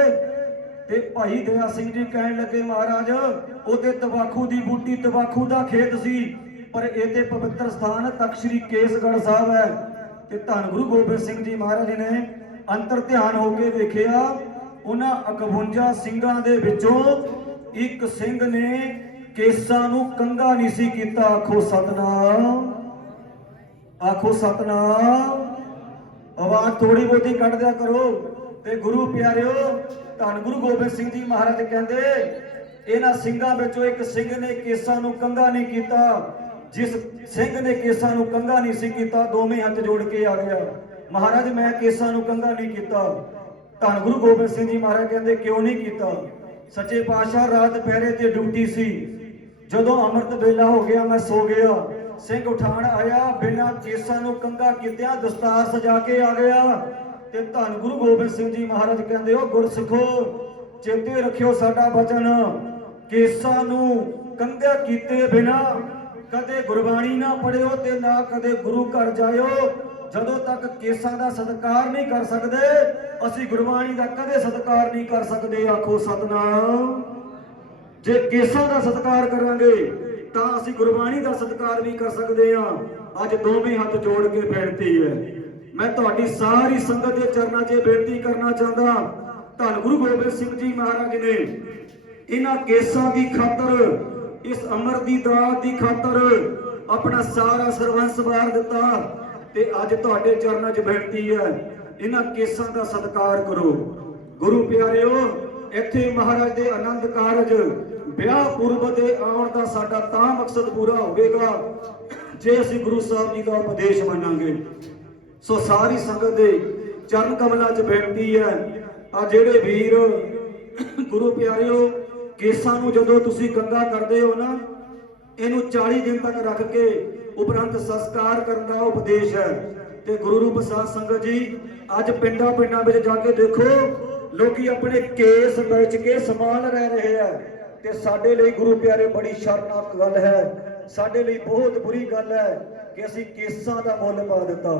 ਤੇ ਭਾਈ ਦਇਆ ਸਿੰਘ ਜੀ ਕਹਿਣ ਲੱਗੇ, ਮਹਾਰਾਜ, ਉਹਦੇ ਤਬਾਖੂ ਦੀ ਬੂਟੀ ਤਬਾਖੂ ਦਾ ਖੇਤ ਸੀ, ਪਰ ਇਹ ਤੇ ਪਵਿੱਤਰ ਸਥਾਨ ਤਖਤ ਸ੍ਰੀ ਕੇਸਗੜ੍ਹ ਸਾਹਿਬ ਹੈ। ਤੇ ਧੰਨ ਗੁਰੂ ਗੋਬਿੰਦ ਸਿੰਘ ਜੀ ਮਹਾਰਾਜ ਨੇ ਅੰਤਰ ਧਿਆਨ ਹੋ ਕੇ ਵੇਖਿਆ, ਉਹਨਾਂ 51 ਸਿੰਘਾਂ ਦੇ ਵਿੱਚੋਂ ਇੱਕ ਸਿੰਘ ਨੇ ਕੇਸਾਂ ਨੂੰ ਕੰਗਾ ਨਹੀਂ ਸੀ ਕੀਤਾ। ਆਖੋ ਸਤਨਾਮ ਆਖੋ ਸਤਨਾਮ। ਆਵਾਜ਼ ਥੋੜੀ ਬਹੁਤੀ ਕੱਢ ਦਿਆ ਕਰੋ। ਤੇ ਗੁਰੂ ਪਿਆਰਿਓ, ਧੰਨ ਗੁਰੂ ਗੋਬਿੰਦ ਸਿੰਘ ਜੀ ਮਹਾਰਾਜ ਕਹਿੰਦੇ, ਇਹਨਾਂ ਸਿੰਘਾਂ ਵਿੱਚੋਂ ਇੱਕ ਸਿੰਘ ਨੇ ਕੇਸਾਂ ਨੂੰ ਕੰਗਾ ਨਹੀਂ ਕੀਤਾ। ਜਿਸ ਸਿੰਘ ਨੇ ਕੇਸਾਂ ਨੂੰ ਕੰਗਾ ਨਹੀਂ ਸੀ ਕੀਤਾ, ਦੋਵੇਂ ਹੱਥ ਜੋੜ ਕੇ ਆ ਗਿਆ। ਮਹਾਰਾਜ, ਮੈਂ ਕੇਸਾਂ ਨੂੰ ਕੰਗਾ ਨਹੀਂ ਕੀਤਾ। ਧੰਨ ਗੁਰੂ ਗੋਬਿੰਦ ਸਿੰਘ ਜੀ ਮਹਾਰਾਜ ਕਹਿੰਦੇ, ਕਿਉਂ ਨਹੀਂ ਕੀਤਾ? ਸੱਚੇ ਪਾਤਸ਼ਾਹ ਰਾਤ ਪਹਿਰੇ ਤੇ ਡਿਊਟੀ ਸੀ। ਜਦੋਂ ਅੰਮ੍ਰਿਤ ਵੇਲਾ ਹੋ ਗਿਆ, ਮੈਂ ਸੋ ਗਿਆ। ਸਿੰਘ ਉਠਾਣ ਆਇਆ, ਬਿਨਾਂ ਕੇਸਾਂ ਨੂੰ ਕੰਗਾ ਕੀਤਿਆਂ ਦਸਤਾਰ ਸਜਾ ਕੇ ਆ ਗਿਆ। ਤੇ ਧੰਨ ਗੁਰੂ ਗੋਬਿੰਦ ਸਿੰਘ ਜੀ ਮਹਾਰਾਜ ਕਹਿੰਦੇ ਹੋ ਗੁਰਸਿੱਖੋ, ਚੇਤੇ ਰੱਖਿਓ ਸਾਡਾ ਬਚਨ। ਕੇਸਾਂ ਨੂੰ ਕੰਗਾ ਕੀਤੇ ਬਿਨਾਂ ਕਦੇ ਗੁਰਬਾਣੀ ਨਾ ਪੜਿਓ ਤੇ ਨਾ ਕਦੇ ਗੁਰੂ ਘਰ ਜਾਇਓ। ਜਦੋਂ ਤੱਕ ਕੇਸਾਂ ਦਾ ਸਤਿਕਾਰ ਨਹੀਂ ਕਰ ਸਕਦੇ, ਅਸੀਂ ਗੁਰਬਾਣੀ ਦਾ ਕਦੇ ਸਤਿਕਾਰ ਨਹੀਂ ਕਰ ਸਕਦੇ। ਆਖੋ, ਸਤਨਾਮ। ਜੇ ਕੇਸਾਂ ਦਾ ਸਤਿਕਾਰ ਕਰਾਂਗੇ, ਤਾਂ ਅਸੀਂ ਗੁਰਬਾਣੀ ਦਾ ਸਤਿਕਾਰ ਵੀ ਕਰ ਸਕਦੇ ਹਾਂ। ਅੱਜ ਦੋਵੇਂ ਹੱਥ ਜੋੜ ਕੇ ਬੇਨਤੀ ਹੈ। ਮੈਂ ਤੁਹਾਡੀ ਸਾਰੀ ਸੰਗਤ ਦੇ ਚਰਨਾਂ 'ਚ ਬੇਨਤੀ ਕਰਨਾ ਚਾਹੁੰਦਾ ਧੰਨ ਗੁਰੂ ਗੋਬਿੰਦ ਸਿੰਘ ਜੀ ਮਹਾਰਾਜ ਨੇ ਇਹਨਾਂ ਕੇਸਾਂ ਦੀ ਖਾਤਰ, ਇਸ ਅਮਰ ਦੀ ਦਾਤ ਦੀ ਖਾਤਰ ਆਪਣਾ ਸਾਰਾ ਸਰਵੰਸ ਵਾਰ ਦਿੱਤਾ ਤੇ ਅੱਜ ਤੁਹਾਡੇ ਚਰਨਾਂ 'ਚ ਬੇਨਤੀ ਹੈ, ਇਹਨਾਂ ਕੇਸਾਂ ਦਾ ਸਤਿਕਾਰ ਕਰੋ। ਗੁਰੂ ਪਿਆਰਿਓ ਇੱਥੇ ਮਹਾਰਾਜ ਦੇ ਆਨੰਦ ਕਾਰਜ, ਵਿਆਹ ਪੁਰਬ ਦੇ ਆਉਣ ਦਾ ਸਾਡਾ ਤਾਂ ਮਕਸਦ ਪੂਰਾ ਹੋਵੇਗਾ, ਜੇ ਅਸੀਂ ਗੁਰੂ ਸਾਹਿਬ ਜੀ ਦਾ ਉਪਦੇਸ਼ ਮੰਨਾਂਗੇ। ਸੋ ਸਾਰੀ ਸੰਗਤ ਦੇ ਚਰਨ ਕਮਲਾਂ 'ਚ ਬੇਨਤੀ ਹੈ, ਆ ਜਿਹੜੇ ਵੀਰ, ਗੁਰੂ ਪਿਆਰਿਓ, ਕੇਸਾਂ ਨੂੰ ਜਦੋਂ ਤੁਸੀਂ ਗੰਗਾ ਕਰਦੇ ਹੋ ਨਾ, ਇਹਨੂੰ 40 ਦਿਨ ਤੱਕ ਰੱਖ ਕੇ ਉਪਰੰਤ ਸੰਸਕਾਰ ਕਰਨ ਦਾ ਉਪਦੇਸ਼ ਹੈ। ਤੇ ਗੁਰੂ ਰੂਪ ਸਾਧ ਸੰਗਤ ਜੀ, ਅੱਜ ਪਿੰਡਾਂ ਪਿੰਡਾਂ ਵਿੱਚ ਜਾ ਕੇ ਦੇਖੋ ਲੋਕੀ ਆਪਣੇ ਕੇਸ ਵਿੱਚ ਕੇ ਸਮਾਨ ਰਹਿ ਰਹੇ ਆ ਤੇ ਸਾਡੇ ਲਈ ਗੁਰੂ ਪਿਆਰੇ ਬੜੀ ਸ਼ਰਨਾਕ ਗੱਲ ਹੈ। ਸਾਡੇ ਲਈ ਬਹੁਤ ਬੁਰੀ ਗੱਲ ਹੈ ਕਿ ਅਸੀਂ ਕੇਸਾਂ ਦਾ ਮੁੱਲ ਪਾ ਦਿੱਤਾ।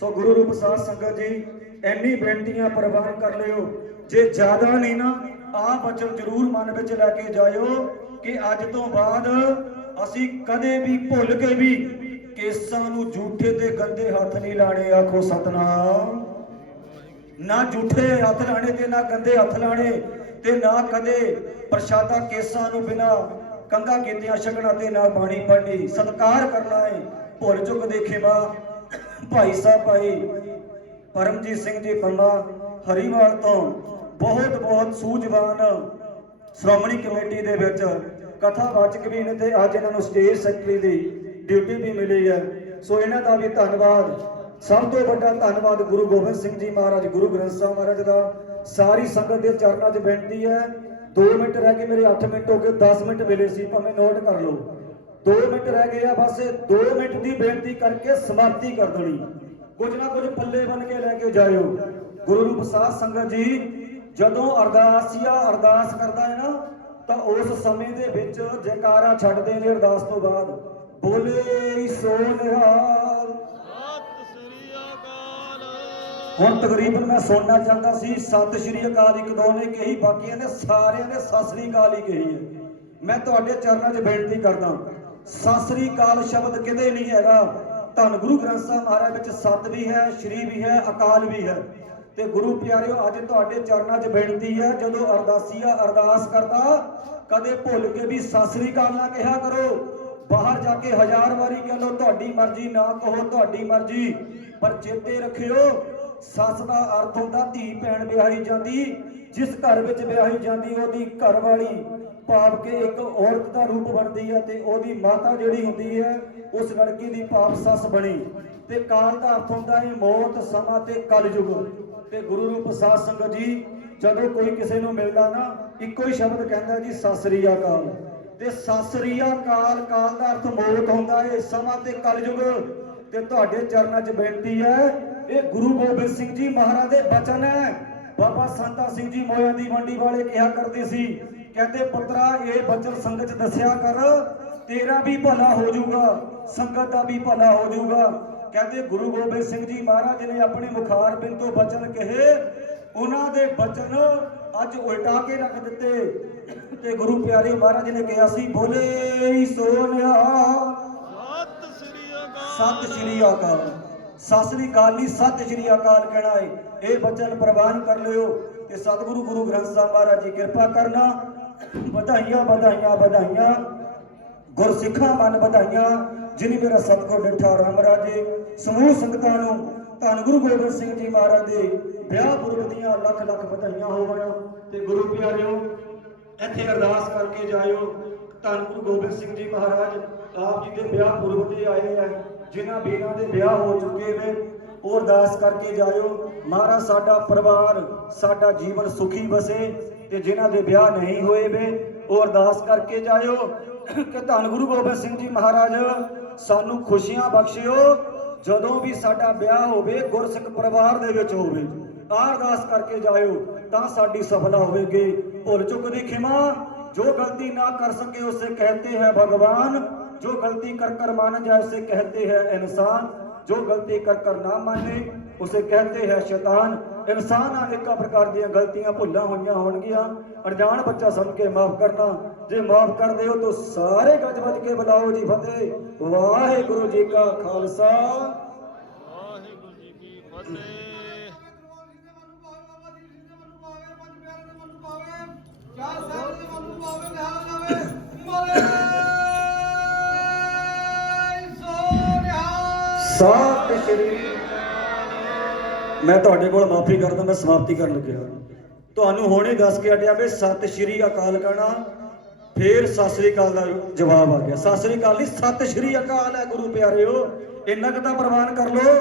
ਸੋ ਗੁਰੂ ਰੂਪ ਸਾਧ ਸੰਗਤ ਜੀ ਐਨੀ ਬੇਨਤੀਆਂ ਪ੍ਰਵਾਨ ਕਰ ਲਿਓ। ਜੇ ਜ਼ਿਆਦਾ ਨਹੀਂ ਨਾ ਆ ਬਚਨ ਜ਼ਰੂਰ ਮਨ ਵਿੱਚ ਲੈ ਕੇ ਜਾਇਓ ਕਿ ਅੱਜ ਤੋਂ ਬਾਅਦ ਅਸੀਂ ਕਦੇ ਵੀ ਭੁੱਲ ਕੇ ਵੀ ਕੇਸਾਂ ਨੂੰ ਝੂਠੇ ਤੇ ਗੰਦੇ ਹੱਥ ਨਹੀਂ ਲਾਣੇ। ਆਖੋ ਸਤਨਾਮ। ਨਾ ਝੂਠੇ ਹੱਥ ਲਾਣੇ ਤੇ ਨਾ ਗੰਦੇ ਹੱਥ ਲਾਣੇ ਤੇ ਨਾ ਕਦੇ ਪ੍ਰਸ਼ਾਦਾ ਕੇਸਾਂ ਨੂੰ ਬਿਨਾ ਕੰਗਾ ਕੀਤਿਆਂ ਛਕਣਾ ਤੇ ਨਾ ਬਾਣੀ ਪੜ੍ਹਨੀ। ਸਤਕਾਰ ਕਰਨਾ ਹੈ ਭੁੱਲ ਚੁੱਕ ਦੇ ਖੇਮਾ ਭਾਈ ਸਾਹਿਬ ਭਾਈ, ਪਰਮਜੀਤ ਸਿੰਘ ਜੀ ਪੰਮਾ, ਹਰੀਵਾਲ ਤੋਂ ਬਹੁਤ ਬਹੁਤ ਸੂਝਵਾਨ ਸ਼੍ਰੋਮਣੀ ਕਮੇਟੀ ਦੇ ਵਿੱਚ ਕਥਾਵਾਚਕ ਵੀ ਨੇ ਤੇ ਅੱਜ ਇਹਨਾਂ ਨੂੰ ਸਟੇਜ ਸੈਕਟਰੀ ਦੀ ਡਿਊਟੀ ਵੀ ਮਿਲੀ ਹੈ। ਸੋ ਇਹਨਾਂ ਦਾ ਵੀ ਧੰਨਵਾਦ। ਸਭ ਤੋਂ ਵੱਡਾ ਧੰਨਵਾਦ ਗੁਰੂ ਗੋਬਿੰਦ ਸਿੰਘ ਜੀ ਮਹਾਰਾਜ, ਗੁਰੂ ਗ੍ਰੰਥ ਸਾਹਿਬ ਮਹਾਰਾਜ ਦਾ। ਸਾਰੀ ਸੰਗਤ ਦੇ ਚਰਨਾਂ 'ਚ ਬੇਨਤੀ ਹੈ 2 ਮਿੰਟ ਰਹਿ ਗਏ ਮੇਰੇ 8 ਮਿੰਟ ਹੋ ਗਏ 10 ਮਿੰਟ ਮਿਲੇ ਸੀ, ਭਾਵੇਂ ਨੋਟ ਕਰ ਲਓ। 2 ਮਿੰਟ ਰਹਿ ਗਏ ਆ, ਬਸ 2 ਮਿੰਟ ਦੀ ਬੇਨਤੀ ਕਰਕੇ ਸਮਾਪਤੀ ਕਰ ਦੇਣੀ। ਕੁਝ ਨਾ ਕੁਝ ਪੱਲੇ ਬਣ ਕੇ ਲੈ ਕੇ ਜਾਇਓ। ਗੁਰੂ ਰੂਪ ਸਾਧ ਸੰਗਤ ਜੀ, ਜਦੋਂ ਅਰਦਾਸੀਆ ਅਰਦਾਸ ਕਰਦਾ ਹੈ ਨਾ, ਤਾਂ ਉਸ ਸਮੇਂ ਦੇ ਵਿੱਚ ਜੈਕਾਰਾ ਛੱਡਦੇ ਨੇ ਅਰਦਾਸ ਤੋਂ ਬਾਅਦ। ਬੋਲੇ ਸੋ ਨਿਹਾਲ ਹੁਣ ਤਕਰੀਬਨ ਮੈਂ ਸੁਣਨਾ ਚਾਹੁੰਦਾ ਸੀ, ਸਤਿ ਸ਼੍ਰੀ ਅਕਾਲ ਇੱਕ ਦੋ ਨੇ ਕਹੀ ਬਾਕੀਆਂ ਨੇ ਸਾਰਿਆਂ ਨੇ ਸਤਿ ਸ਼੍ਰੀ ਅਕਾਲ ਹੀ ਕਹੀ ਹੈ। ਮੈਂ ਤੁਹਾਡੇ ਚਰਨਾਂ 'ਚ ਬੇਨਤੀ ਕਰਦਾ ਸਤਿ ਸ਼੍ਰੀ ਅਕਾਲ ਸ਼ਬਦ ਕਿਤੇ ਨਹੀਂ ਹੈਗਾ। ਧੰਨ ਗੁਰੂ ਗ੍ਰੰਥ ਸਾਹਿਬ ਮਹਾਰਾਜ ਵਿੱਚ ਸਤ ਵੀ ਹੈ, ਸ਼੍ਰੀ ਵੀ ਹੈ, ਅਕਾਲ ਵੀ ਹੈ। ਤੇ ਗੁਰੂ ਪਿਆਰਿਓ, ਅੱਜ ਤੁਹਾਡੇ ਚਰਨਾਂ 'ਚ ਬੇਨਤੀ ਹੈ, ਜਦੋਂ ਅਰਦਾਸੀਆ ਅਰਦਾਸ ਕਰਦਾ, ਕਦੇ ਭੁੱਲ ਕੇ ਵੀ ਸਤਿ ਸ਼੍ਰੀ ਅਕਾਲ ਨਾ ਕਿਹਾ ਕਰੋ। ਬਾਹਰ ਜਾ ਕੇ ਹਜ਼ਾਰ ਵਾਰੀ ਕਹਿ ਲਓ, ਤੁਹਾਡੀ ਮਰਜ਼ੀ ਨਾ ਕਹੋ, ਤੁਹਾਡੀ ਮਰਜ਼ੀ। ਪਰ ਚੇਤੇ ਰੱਖਿਓ ਸੱਸ ਦਾ ਅਰਥ ਹੁੰਦਾ ਧੀ ਭੈਣ ਵਿਆਹੀ ਜਾਂਦੀ, ਜਿਸ ਘਰ ਵਿੱਚ ਵਿਆਹੀ ਜਾਂਦੀ ਉਹਦੀ ਘਰ ਵਾਲੀ ਭਾਵ ਕੇ ਇੱਕ ਔਰਤ ਦਾ ਰੂਪ ਬਣਦੀ ਹੈ ਤੇ ਉਹਦੀ ਮਾਤਾ ਜਿਹੜੀ ਹੁੰਦੀ ਹੈ, ਉਸ ਲੜਕੀ ਦੀ ਭਾਵ ਸੱਸ ਬਣੀ। ਤੇ ਕਾਲ ਦਾ ਅਰਥ ਹੁੰਦਾ ਹੈ ਮੌਤ, ਸਮਾਂ ਤੇ ਕਲਯੁਗ। ਤੇ ਗੁਰੂ ਰੂਪ ਸਾਧ ਸੰਗਤ ਜੀ, ਜਦੋਂ ਕੋਈ ਕਿਸੇ ਨੂੰ ਮਿਲਦਾ ਨਾ, ਇੱਕੋ ਹੀ ਸ਼ਬਦ ਕਹਿੰਦਾ ਜੀ ਸਤਿ ਸ੍ਰੀ ਅਕਾਲ ਤੇ ਸਤਿ ਸ੍ਰੀ ਅਕਾਲ ਕਾਲ ਦਾ ਅਰਥ ਮੌਤ ਹੁੰਦਾ ਹੈ, ਸਮਾਂ ਤੇ ਕਲਯੁਗ। ਤੇ ਤੁਹਾਡੇ ਚਰਨਾਂ 'ਚ ਬੇਨਤੀ ਹੈ ਇਹ ਗੁਰੂ ਗੋਬਿੰਦ ਸਿੰਘ ਜੀ ਮਹਾਰਾਜ ਦੇ ਬਚਨ ਹੈ। ਬਾਬਾ ਸੰਤਾ ਸਿੰਘ ਜੀ ਮੋਇਆਂ ਦੀ ਮੰਡੀ ਵਾਲੇ ਕਿਹਾ ਕਰਦੇ ਸੀ ਕਹਿੰਦੇ ਪੁੱਤਰਾ ਇਹ ਬਚਨ ਸੰਗਤ 'ਚ ਦੱਸਿਆ ਕਰ ਤੇਰਾ ਵੀ ਭਲਾ ਹੋ ਜਾਊਗਾ ਸੰਗਤ ਦਾ ਵੀ ਭਲਾ ਹੋ ਜਾਊਗਾ। ਕਹਿੰਦੇ ਗੁਰੂ ਗੋਬਿੰਦ ਸਿੰਘ ਜੀ ਮਹਾਰਾਜ ਨੇ ਆਪਣੇ ਮੁਖਾਰ ਬਿੰਦ ਤੋਂ ਬਚਨ ਕਹੇ ਉਹਨਾਂ ਦੇ ਬਚਨ ਅੱਜ ਉਲਟਾ ਕੇ ਰੱਖ ਦਿੱਤੇ। ਤੇ ਗੁਰੂ ਪਿਆਰੇ ਮਹਾਰਾਜ ਨੇ ਕਿਹਾ ਸੀ ਬੋਲੇ ਸੋਨਿਆ ਸਤਿ ਸ਼੍ਰੀ ਅਕਾਲ। ਸਤਿ ਸ਼੍ਰੀ ਅਕਾਲ। ਸਤਿ ਸ੍ਰੀ ਅਕਾਲ ਨਹੀਂ ਸਤਿ ਸ਼੍ਰੀ ਅਕਾਲ ਕਹਿਣਾ ਹੈ। ਇਹ ਬਚਨ ਪ੍ਰਵਾਨ ਕਰ ਲਿਓ ਤੇ ਸਤਿਗੁਰੂ ਗੁਰੂ ਗ੍ਰੰਥ ਸਾਹਿਬ ਮਹਾਰਾਜ ਜੀ ਕਿਰਪਾ ਕਰਨਾ। ਵਧਾਈਆਂ ਵਧਾਈਆਂ ਵਧਾਈਆਂ। ਗੁਰਸਿੱਖਾਂ ਮਨ ਵਧਾਈਆਂ ਜਿਨੀ ਮੇਰਾ ਸਤਿਗੁਰ ਡਿਠਾ ਰਾਮ ਰਾਜੇ। ਸਮੂਹ ਸੰਗਤਾਂ ਨੂੰ ਧੰਨ ਗੁਰੂ ਗੋਬਿੰਦ ਸਿੰਘ ਜੀ ਮਹਾਰਾਜ ਦੇ ਵਿਆਹ ਪੁਰਬ ਦੀਆਂ ਲੱਖ ਲੱਖ ਵਧਾਈਆਂ ਹੋਵਣ ਤੇ ਗੁਰੂ ਪਿਆਰਿਓ, ਇੱਥੇ ਅਰਦਾਸ ਕਰਕੇ ਜਾਇਓ। ਧੰਨ ਗੁਰੂ ਗੋਬਿੰਦ ਸਿੰਘ ਜੀ ਮਹਾਰਾਜ, ਆਪ ਜੀ ਦੇ ਵਿਆਹ ਪੁਰਬ ਤੇ ਆਏ ਹੈ ਜਿਨ੍ਹਾਂ ਵੀਰਾਂ ਦੇ ਵਿਆਹ ਹੋ ਚੁੱਕੇ ਨੇ, ਉਹ ਅਰਦਾਸ ਕਰਕੇ ਜਾਇਓ, ਮਹਾਰਾਜ, ਸਾਡਾ ਪਰਿਵਾਰ, ਸਾਡਾ ਜੀਵਨ ਸੁਖੀ ਵਸੇ ਤੇ ਜਿਨ੍ਹਾਂ ਦੇ ਵਿਆਹ ਨਹੀਂ ਹੋਏ ਵੇ, ਉਹ ਅਰਦਾਸ ਕਰਕੇ ਜਾਇਓ ਕਿ ਧੰਨ ਗੁਰੂ ਗੋਬਿੰਦ ਸਿੰਘ ਜੀ ਮਹਾਰਾਜ, ਸਾਨੂੰ ਖੁਸ਼ੀਆਂ ਬਖਸ਼ਿਓ, ਜਦੋਂ ਵੀ ਸਾਡਾ ਵਿਆਹ ਹੋਵੇ, ਗੁਰਸਿੱਖ ਪਰਿਵਾਰ ਦੇ ਵਿੱਚ ਹੋਵੇ, ਆਹ ਅਰਦਾਸ ਕਰਕੇ ਜਾਇਓ, ਤਾਂ ਸਾਡੀ ਸਫਲਾ ਹੋਵੇਗੀ। ਭੁੱਲ ਚੁੱਕ ਦੀ ਖਿਮਾ, ਜੋ ਗਲਤੀ ਨਾ ਕਰ ਸਕੇ, ਉਸੇ ਕਹਤੇ ਹੈ ਭਗਵਾਨ। जो गलती कर कर माना जाए उसे कहते हैं इंसान जो गलती कर कर ना माने उसे कहते हैं शैतान ਇਨਸਾਨ ਅਨੇਕਾਂ ਪ੍ਰਕਾਰ ਦੀਆਂ ਗਲਤੀਆਂ ਭੁੱਲਾਂ ਹੋਈਆਂ ਹੋਣਗੀਆਂ ਅਣਜਾਣ ਬੱਚਾ ਸਮਝ ਕੇ ਮਾਫ ਕਰਨਾ ਜੇ ਮਾਫ ਕਰਦੇ ਹੋ ਤਾਂ ਸਾਰੇ ਗੱਜ ਵੱਜ ਕੇ ਬੁਲਾਓ ਜੀ ਫਤਿਹ ਵਾਹਿਗੁਰੂ ਜੀ ਕਾ ਖਾਲਸਾ ਵਾਹਿਗੁਰੂ ਜੀ ਕੀ ਫਤਿਹ ਚਾਰ ਸਾਲ ਦੇ ਮਨ ਨੂੰ ਪਾਵੇ ਨਿਹਾਲ ਜਾਵੇ ਬੋਲੇ ਸਤਿ ਸ਼੍ਰੀ ਮੈਂ ਤੁਹਾਡੇ ਕੋਲ ਮਾਫੀ ਕਰਦਾ, ਮੈਂ ਸਮਾਪਤੀ ਕਰਨ ਲੱਗਿਆ। ਤੁਹਾਨੂੰ ਹੁਣੇ ਦੱਸ ਕੇ ਹਟਿਆ ਵੀ ਸਤਿ ਸ਼੍ਰੀ ਅਕਾਲ ਕਹਿਣਾ, ਫੇਰ ਸਤਿ ਸ਼੍ਰੀ ਅਕਾਲ ਦਾ ਜਵਾਬ ਆ ਗਿਆ। ਸਤਿ ਸ਼੍ਰੀ ਅਕਾਲ ਨਹੀਂ ਸਤਿ ਸ਼੍ਰੀ ਅਕਾਲ ਹੈ ਗੁਰੂ ਪਿਆਰਿਓ। ਇੰਨਾ ਕੁ ਤਾਂ ਪ੍ਰਵਾਨ ਕਰ ਲਓ,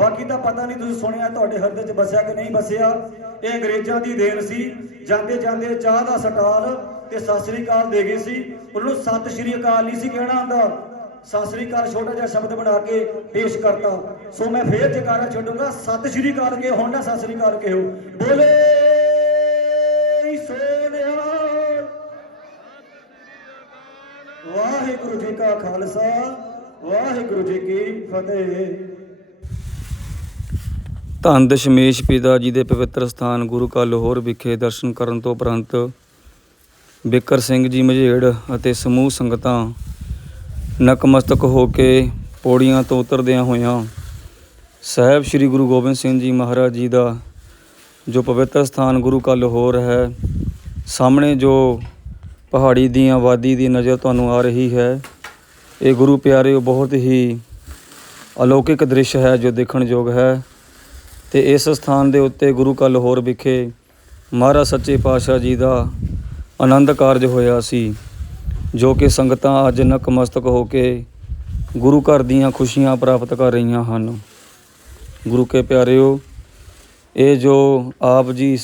ਬਾਕੀ ਤਾਂ ਪਤਾ ਨਹੀਂ ਤੁਸੀਂ ਸੁਣਿਆ, ਤੁਹਾਡੇ ਹਿਰਦੇ 'ਚ ਬਸਿਆ ਕਿ ਨਹੀਂ ਬਸਿਆ। ਇਹ ਅੰਗਰੇਜ਼ਾਂ ਦੀ ਦੇਣ ਸੀ, ਜਾਂਦੇ ਜਾਂਦੇ ਚਾਹ ਦਾ ਸਟਾਲ ਤੇ ਸਤਿ ਸ਼੍ਰੀ ਅਕਾਲ ਦੇ ਗਏ ਸੀ। ਉਹਨੂੰ ਸਤਿ ਸ਼੍ਰੀ ਅਕਾਲ ਨਹੀਂ ਸੀ ਕਹਿਣਾ ਹੁੰਦਾ ਸਤਿ ਸ੍ਰੀ ਅਕਾਲ, ਛੋਟਾ ਜਿਹਾ ਸ਼ਬਦ ਬਣਾ ਕੇ ਪੇਸ਼ ਕਰਤਾ। ਸੋ ਮੈਂ ਫੇਰ ਜਕਾਰਾ ਛੱਡੂੰਗਾ। ਸਤਿ ਸ਼੍ਰੀ ਅਕਾਲ ਕੇ ਹੁਣ ਨਾ ਸਤਿ ਸ਼੍ਰੀ ਅਕਾਲ ਕਹਿਓ ਬੋਲੇ ਸੋਨਿਆ ਵਾਹਿਗੁਰੂ ਜੀ ਕਾ ਖਾਲਸਾ, ਵਾਹਿਗੁਰੂ ਜੀ ਕੀ ਫਤਿਹ। ਧੰਨ ਦਸ਼ਮੇਸ਼ ਪਿਤਾ ਜੀ ਦੇ ਪਵਿੱਤਰ ਸਥਾਨ ਗੁਰੂ ਕਾ ਲਾਹੌਰ ਵਿਖੇ ਦਰਸ਼ਨ ਕਰਨ ਤੋਂ ਉਪਰੰਤ ਬਿਕਰ ਸਿੰਘ ਜੀ ਮਝੇੜ ਅਤੇ ਸਮੂਹ ਸੰਗਤਾਂ ਨਕਮਸਤਕ ਹੋ ਕੇ ਪੌੜੀਆਂ ਤੋਂ ਉਤਰਦਿਆਂ ਹੋਇਆਂ ਸਾਹਿਬ ਸ੍ਰੀ ਗੁਰੂ ਗੋਬਿੰਦ ਸਿੰਘ ਜੀ ਮਹਾਰਾਜ ਜੀ ਦਾ ਜੋ ਪਵਿੱਤਰ ਸਥਾਨ ਗੁਰੂ ਕਾ ਲਾਹੌਰ ਹੈ, ਸਾਹਮਣੇ ਜੋ ਪਹਾੜੀ ਦੀ ਆਬਾਦੀ ਦੀ ਨਜ਼ਰ ਤੁਹਾਨੂੰ ਆ ਰਹੀ ਹੈ, ਇਹ ਗੁਰੂ ਪਿਆਰਿਓ ਬਹੁਤ ਹੀ ਅਲੌਕਿਕ ਦ੍ਰਿਸ਼ ਹੈ ਜੋ ਦੇਖਣ ਯੋਗ ਹੈ ਤੇ ਇਸ ਸਥਾਨ ਦੇ ਉੱਤੇ ਗੁਰੂ ਕਾ ਲਾਹੌਰ ਵਿਖੇ ਮਹਾਰਾਜ ਸੱਚੇ ਪਾਤਸ਼ਾਹ ਜੀ ਦਾ ਆਨੰਦ ਕਾਰਜ ਹੋਇਆ ਸੀ। ਜੋ ਕਿ ਸੰਗਤਾਂ ਅੱਜ ਨਕਮਸਤਕ ਹੋ ਕੇ ਗੁਰੂ ਘਰ ਦੀਆਂ ਖੁਸ਼ੀਆਂ ਪ੍ਰਾਪਤ ਕਰ ਰਹੀਆਂ ਹਨ। ਗੁਰੂ ਕੇ ਪਿਆਰਿਓ, ਇਹ ਜੋ ਆਪ ਜੀ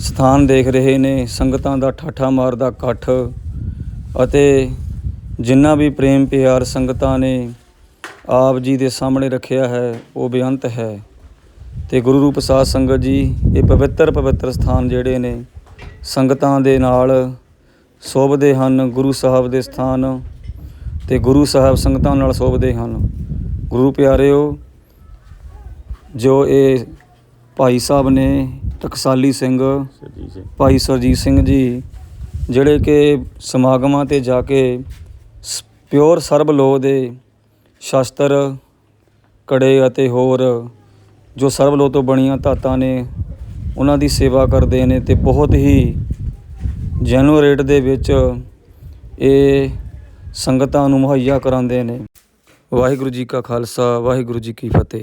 ਸਥਾਨ ਦੇਖ ਰਹੇ ਨੇ, ਸੰਗਤਾਂ ਦਾ ਠਾਠਾ ਮਾਰਦਾ ਇਕੱਠ ਅਤੇ ਜਿੰਨਾ ਵੀ ਪ੍ਰੇਮ ਪਿਆਰ ਸੰਗਤਾਂ ਨੇ ਆਪ ਜੀ ਦੇ ਸਾਹਮਣੇ ਰੱਖਿਆ ਹੈ, ਉਹ ਬੇਅੰਤ ਹੈ। ਤੇ ਗੁਰੂ ਰੂਪ ਸਾਧ ਸੰਗਤ ਜੀ, ਇਹ ਪਵਿੱਤਰ ਪਵਿੱਤਰ ਸਥਾਨ ਜਿਹੜੇ ਨੇ, ਸੰਗਤਾਂ ਦੇ ਨਾਲ ਸੋਭਦੇ ਹਨ, ਗੁਰੂ ਸਾਹਿਬ ਦੇ ਸਥਾਨ ਤੇ ਗੁਰੂ ਸਾਹਿਬ ਸੰਗਤਾਂ ਨਾਲ ਸੋਭਦੇ ਹਨ। ਗੁਰੂ ਪਿਆਰਿਓ, ਜੋ ਇਹ ਭਾਈ ਸਾਹਿਬ ਨੇ ਟਕਸਾਲੀ ਸਿੰਘ, ਭਾਈ ਸਰਜੀਤ ਸਿੰਘ ਜੀ, ਜਿਹੜੇ ਕਿ ਸਮਾਗਮਾਂ ਤੇ ਜਾ ਕੇ ਸ- ਪਿਓਰ ਸਰਬ ਲੋਹ ਦੇ ਸ਼ਾਸਤਰ, ਕੜੇ ਅਤੇ ਹੋਰ ਜੋ ਸਰਬ ਲੋਹ ਤੋਂ ਬਣੀਆਂ ਧਾਤਾਂ ਨੇ, ਉਹਨਾਂ ਦੀ ਸੇਵਾ ਕਰਦੇ ਨੇ ਤੇ ਬਹੁਤ ਹੀ ਜੈਨੂਅਨ ਰੇਟ ਦੇ ਵਿੱਚ ਇਹ ਸੰਗਤਾਂ ਨੂੰ ਮੁਹੱਈਆ ਕਰਾਉਂਦੇ ਨੇ। ਵਾਹਿਗੁਰੂ ਜੀ ਕਾ ਖਾਲਸਾ, ਵਾਹਿਗੁਰੂ ਜੀ ਕੀ ਫਤਿਹ।